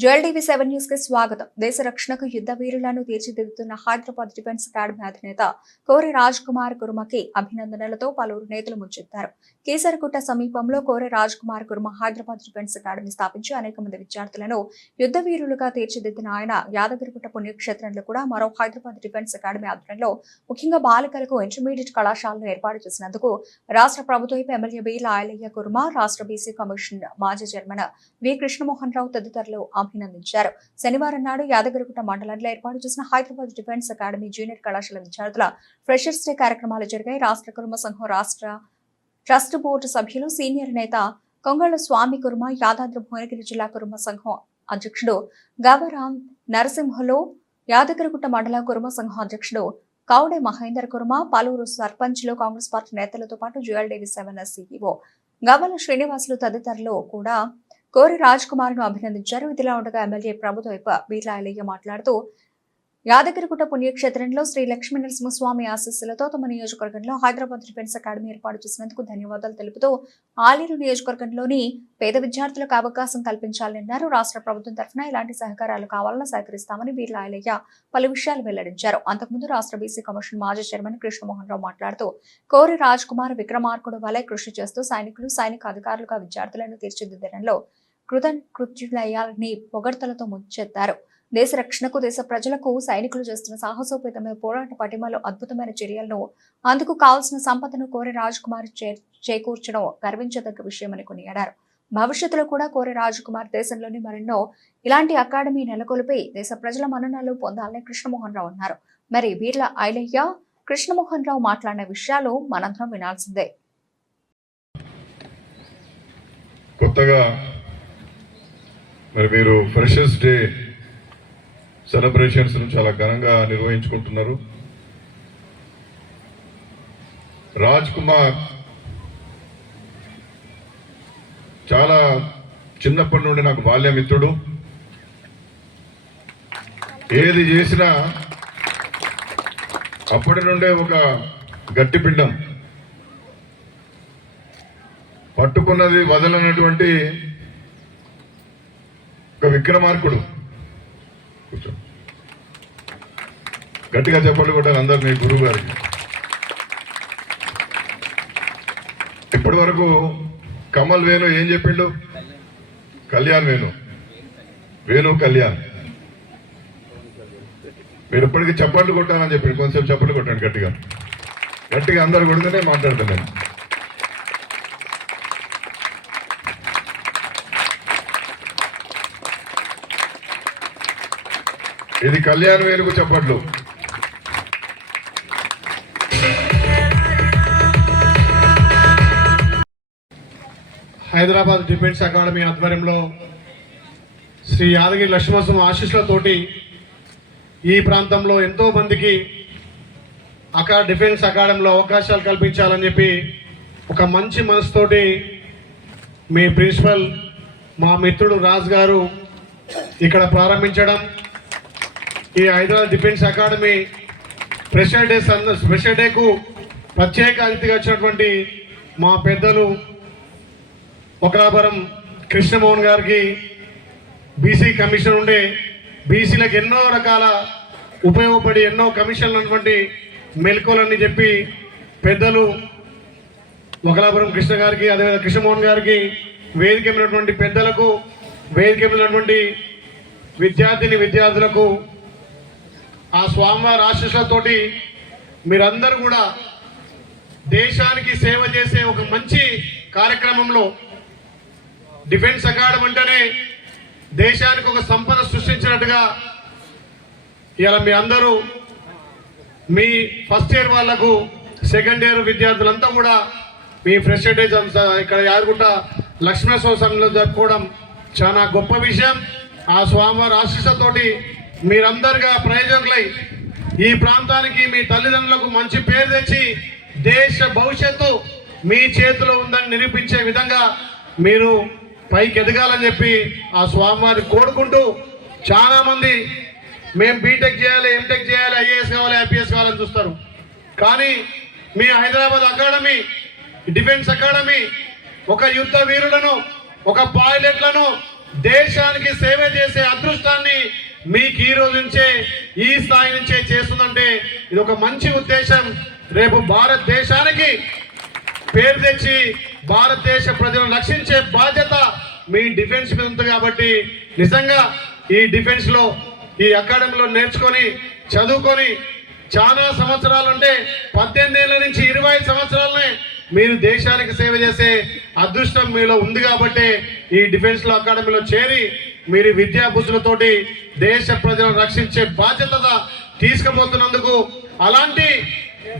Joel TV seven న్యూస్కి స్వాగతం. దేశ రక్షణకు యుద్ధ వీరులను తీర్చిదిద్దుతున్న హైదరాబాద్ డిఫెన్స్ అకాడమీ అధినేత కోరి రాజ్ కుమార్ కుర్మకి అభినందనలతో పలువురు నేతలు ముంచెత్తారు. కేసరగుట్ట సమీపంలో కోరి రాజ్ కుమార్ కుర్మ హైదరాబాద్ డిఫెన్స్ అకాడమీ స్థాపించి అనేక మంది విద్యార్థులను యుద్ధ వీరులుగా తీర్చిదిద్దిన ఆయన యాదగిరిగుట్ట పుణ్యక్షేత్రంలో కూడా మరో హైదరాబాద్ డిఫెన్స్ అకాడమీ ఆధ్వర్యంలో ముఖ్యంగా బాలికలకు ఇంటర్మీడియట్ కళాశాలను ఏర్పాటు చేసినందుకు రాష్ట్ర ప్రభుత్వం ఎమ్మెల్యే బి లాయలయ్య కుర్మ రాష్ట్ర బీసీ కమిషన్ మాజీ చైర్మన్ వి కృష్ణమోహన్ రావు తదితరులు అభినందించారు. శనివారం నాడు యాదగిరిగుట్ట మండలంలో ఏర్పాటు చేసిన హైదరాబాద్ డిఫెన్స్ అకాడమీ జూనియర్ కళాశాల విద్యార్థుల ఫ్రెషర్స్ డే కార్యక్రమాలు జరిగాయి. రాష్ట్ర కుర్మ సంఘం రాష్ట్ర ట్రస్ట్ బోర్డు సభ్యులు సీనియర్ నేత కొంగళ్ళ స్వామి కుర్మ యాదాద్రి భువనగిరి జిల్లా కుర్మ సంఘం అధ్యక్షుడు గవరాం నరసింహలో యాదగిరిగుట్ట మండల కుర్మ సంఘం అధ్యక్షుడు కౌడే మహేందర్ కుర్మ పలువురు సర్పంచ్లు కాంగ్రెస్ పార్టీ నేతలతో పాటు jewel Davies seven CEO Gavala Srinivasulu తదితరులు కూడా కోరి రాజ్ కుమార్ను అభినందించారు. ఇదిలా ఉండగా ఎమ్మెల్యే ప్రభుత్వ వైపు బీర్లాయలయ్య మాట్లాడుతూ యాదగిరిగుట్ట పుణ్యక్షేత్రంలో శ్రీ లక్ష్మీ నరసింహస్వామి ఆశీస్సులతో తమ నియోజకవర్గంలో హైదరాబాద్ డిఫెన్స్ అకాడమీ ఏర్పాటు చేసినందుకు ధన్యవాదాలు తెలుపుతూ ఆలేరు నియోజకవర్గంలోని పేద విద్యార్థులకు అవకాశం కల్పించాలన్నారు. రాష్ట్ర ప్రభుత్వం తరఫున ఇలాంటి సహకారాలు కావాలని సహకరిస్తామని బీర్లాయలయ్య పలు విషయాలు వెల్లడించారు. అంతకుముందు రాష్ట్ర బీసీ కమిషన్ మాజీ చైర్మన్ కృష్ణమోహన్ రావు మాట్లాడుతూ కోరి రాజ్ కుమార్ విక్రమార్కుడు వలె కృషి చేస్తూ సైనికులు సైనిక అధికారులుగా విద్యార్థులను తీర్చిదిద్దడంలో కృతకృత్యులయ్యాలని పొగడ్తలతో ముంచెత్తారు దేశ రక్షణకు దేశ ప్రజలకు సైనికులు చేస్తున్న సాహసోపేతమైన పోరాట పటిమలో అద్భుతమైన చర్యలను అందుకు కావాల్సిన సంపదను కోరి రాజ్ కుమార్ చే- చేకూర్చడం గర్వించదగ్గ విషయమని కొనియాడారు. భవిష్యత్తులో కూడా కోరి రాజ్ కుమార్ దేశంలోని మరెన్నో ఇలాంటి అకాడమీ నెలకొల్పి దేశ ప్రజల మన్ననలు పొందాలని కృష్ణమోహన్ రావు అన్నారు. మరి వీర్ల ఐలయ్య కృష్ణమోహన్ రావు మాట్లాడిన విషయాలు మనందరం వినాల్సిందే. కొత్తగా మరి మీరు ఫ్రెషర్స్ డే సెలబ్రేషన్స్ను చాలా ఘనంగా నిర్వహించుకుంటున్నారు. రాజ్ కుమార్ చాలా చిన్నప్పటి నుండి నాకు బాల్యమిత్రుడు. ఏది చేసినా అప్పటి నుండే ఒక గట్టి పిండం. పట్టుకున్నది వదలనటువంటి విక్రమార్కుడు. కూర్చో. గట్టిగా చెప్పండి కూడా అందరు మీ గురువు గారికి. ఇప్పటి వరకు కమల్ వేణు ఏం చెప్పిండు? కళ్యాణ్ వేణు. వేణు కళ్యాణ్. మీరు ఇప్పటికీ చప్పట్లు కొట్టానని చెప్పిండు కొంచెం చప్పట్లు కొట్టండి గట్టిగా. గట్టిగా అందరు కొడితేనే మాట్లాడతాను ఇది కళ్యాణ్ వేలుగు చప్పట్లు. హైదరాబాద్ డిఫెన్స్ అకాడమీ ఆధ్వర్యంలో శ్రీ యాదగిరి లక్ష్మణస్వామి ఆశీస్సులతోటి ఈ ప్రాంతంలో ఎంతో మందికి అకా డిఫెన్స్ అకాడమీలో అవకాశాలు కల్పించాలని చెప్పి ఒక మంచి మనసుతోటి మీ ప్రిన్సిపల్ మా మిత్రుడు రాజ్ గారు ఇక్కడ ప్రారంభించడం ఈ Hyderabad defence academy special day సంద స్పెషల్ డేకు ప్రత్యేక అతిథిగా వచ్చినటువంటి మా పెద్దలు ఒకలాపురం కృష్ణమోహన్ గారికి బీసీ కమిషన్ ఉండే బీసీలకు ఎన్నో రకాల ఉపయోగపడి ఎన్నో కమిషన్లు ఉన్నటువంటి మెలకువలన్నీ చెప్పి పెద్దలు ఒకలాపురం కృష్ణ గారికి అదేవిధంగా కృష్ణమోహన్ గారికి వేదిక పెద్దలకు వేదిక విద్యార్థిని విద్యార్థులకు ఆ స్వామివారి ఆశీస్సులతోటి మీరందరూ కూడా దేశానికి సేవ చేసే ఒక మంచి కార్యక్రమంలో డిఫెన్స్ అకాడమీ అంటేనే దేశానికి ఒక సంపద సృష్టించినట్టుగా ఇలా మీ అందరూ మీ ఫస్ట్ ఇయర్ వాళ్ళకు సెకండ్ ఇయర్ విద్యార్థులంతా కూడా మీ ఫ్రెష్ డే ఇక్కడ యాదగుట్ట లక్ష్మణ సంఘంలో జరుపుకోవడం చాలా గొప్ప విషయం. ఆ స్వామివారి ఆశీస్సుతోటి మీరందరుగా ప్రయోజకులై ఈ ప్రాంతానికి మీ తల్లిదండ్రులకు మంచి పేరు తెచ్చి దేశ భవిష్యత్తు మీ చేతిలో ఉందని నిరూపించే విధంగా మీరు పైకి ఎదగాలని చెప్పి ఆ స్వామివారిని కోరుకుంటూ చాలామంది మేము బీటెక్ చేయాలి ఎంటెక్ చేయాలి ఐఏఎస్ కావాలి ఐపీఎస్ కావాలని చూస్తారు. కానీ మీ హైదరాబాద్ అకాడమీ డిఫెన్స్ అకాడమీ ఒక యుద్ధ వీరులను ఒక పైలట్లను దేశానికి సేవ చేసే అదృష్టాన్ని మీకు ఈ రోజు నుంచే ఈ స్థాయి నుంచే చేస్తుందంటే ఇది ఒక మంచి ఉద్దేశం. రేపు భారతదేశానికి పేరు తెచ్చి భారతదేశ ప్రజలను రక్షించే బాధ్యత మీ డిఫెన్స్ మీద ఉంది కాబట్టి నిజంగా ఈ డిఫెన్స్లో ఈ అకాడమీలో నేర్చుకొని చదువుకొని చాలా సంవత్సరాలు అంటే పద్దెనిమిది ఏళ్ళ నుంచి ఇరవై ఐదు సంవత్సరాలనే మీరు దేశానికి సేవ చేసే అదృష్టం మీలో ఉంది కాబట్టి ఈ డిఫెన్స్లో అకాడమీలో చేరి మీరు విద్యా బుద్ధులతోటి దేశ ప్రజలను రక్షించే బాధ్యత తీసుకుపోతున్నందుకు అలాంటి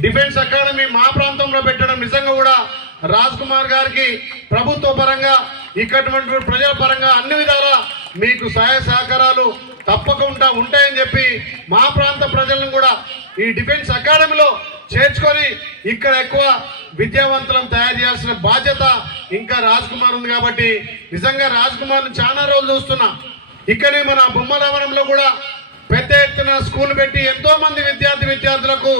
డిఫెన్స్ అకాడమీ మా ప్రాంతంలో పెట్టడం నిజంగా కూడా రాజ్ కుమార్ గారికి ప్రభుత్వ పరంగా ఇక్కటువంటి ప్రజల పరంగా అన్ని విధాలా మీకు సహాయ సహకారాలు తప్పకుండా ఉంటాయని చెప్పి మా ప్రాంత ప్రజలను కూడా ఈ డిఫెన్స్ అకాడమీలో చేర్చుకొని ఇక్కడ ఎక్కువ విద్యావంతులను తయారు చేయాల్సిన బాధ్యత ఇంకా రాజ్ కుమార్ ఉంది కాబట్టి నిజంగా రాజ్ కుమార్ని చాలా రోజులు చూస్తున్నా. ఇక్కడే మన బొమ్మలవనంలో కూడా పెద్ద ఎత్తున స్కూల్ పెట్టి ఎంతో మంది విద్యార్థి విద్యార్థులకు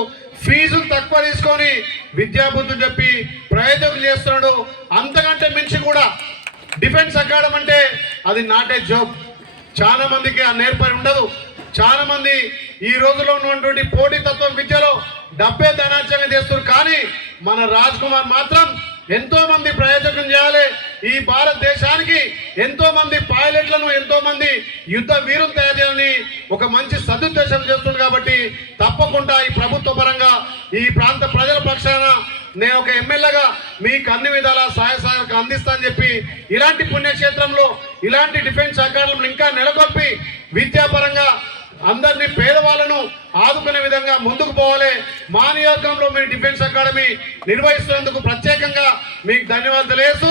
ఫీజులు తక్కువ తీసుకొని విద్యాబుద్ధులు చెప్పి ప్రయోజకులు చేస్తున్నాడు. అంతకంటే మించి కూడా డిఫెన్స్ అకాడమీ అంటే అది నాటే జాబ్ చాలా మందికి ఆ నేర్పడి ఉండదు. చాలా మంది ఈ రోజులో ఉన్నటువంటి పోటీతత్వం విద్యలో డబ్బే ధనార్జంగా చేస్తున్నారు. కానీ మన రాజ్ కుమార్ మాత్రం ఎంతో మంది ప్రయోజకం చేయాలి. ఈ భారతదేశానికి ఎంతో మంది పైలట్లను ఎంతో మంది యుద్ధ వీరులు తయారు చేయాలని ఒక మంచి సదుద్దేశం చేస్తుంది కాబట్టి తప్పకుండా ఈ ప్రభుత్వ పరంగా ఈ ప్రాంత ప్రజల పక్షాన నేను ఒక ఎమ్మెల్యేగా మీకు అన్ని విధాల సహాయ సహాయాలకు అందిస్తానని చెప్పి ఇలాంటి పుణ్యక్షేత్రంలో ఇలాంటి డిఫెన్స్ అకాడమీలు ఇంకా నెలకొల్పి విద్యాపరంగా అందరినీ పేదవాళ్ళను ఆదుకునే విధంగా ముందుకు పోవాలి. మా నియోజకంలో మీ డిఫెన్స్ అకాడమీ నిర్వహిస్తున్నందుకు ప్రత్యేకంగా మీకు ధన్యవాదాలు తెలియజేస్తూ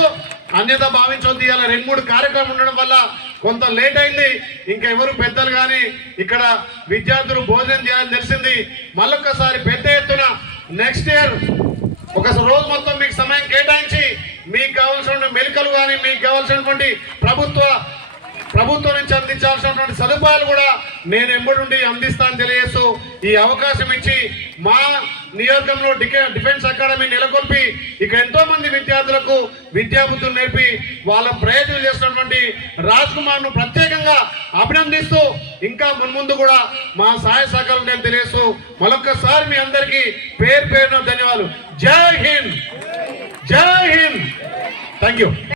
అన్యత భావించొద్దు ఇలా రెండు మూడు కార్యక్రమం ఉండడం వల్ల కొంత లేట్ అయింది. ఇంకా ఎవరు పెద్దలు కానీ ఇక్కడ విద్యార్థులు భోజనం చేయాలని తెలిసింది. మళ్ళొక్కసారి పెద్ద ఎత్తున నెక్స్ట్ ఇయర్ ఒక రోజు మొత్తం మీకు సమయం కేటాయించి మీకు కావాల్సిన మెలికలు కానీ మీకు కావాల్సినటువంటి ప్రభుత్వ ప్రభుత్వం నుంచి అందించాల్సినటువంటి సదుపాయాలు కూడా నేను ఎంబడుండి అందిస్తానని తెలియజేస్తూ ఈ అవకాశం ఇచ్చి మా నియోజకంలో డిఫెన్స్ అకాడమీ నెలకొల్పి ఇక ఎంతో మంది విద్యార్థులకు విద్యాబుద్ధులు నేర్పి వాళ్ళ ప్రయత్నం చేస్తున్నటువంటి రాజ్ కుమార్ను ప్రత్యేకంగా అభినందిస్తూ ఇంకా మున్ముందు కూడా మా సహాయ సహకారం నేను తెలియజేస్తూ మరొక్కసారి మీ అందరికీ పేరు పేరున ధన్యవాదాలు. జై హింద్! జై హింద్! Thank you.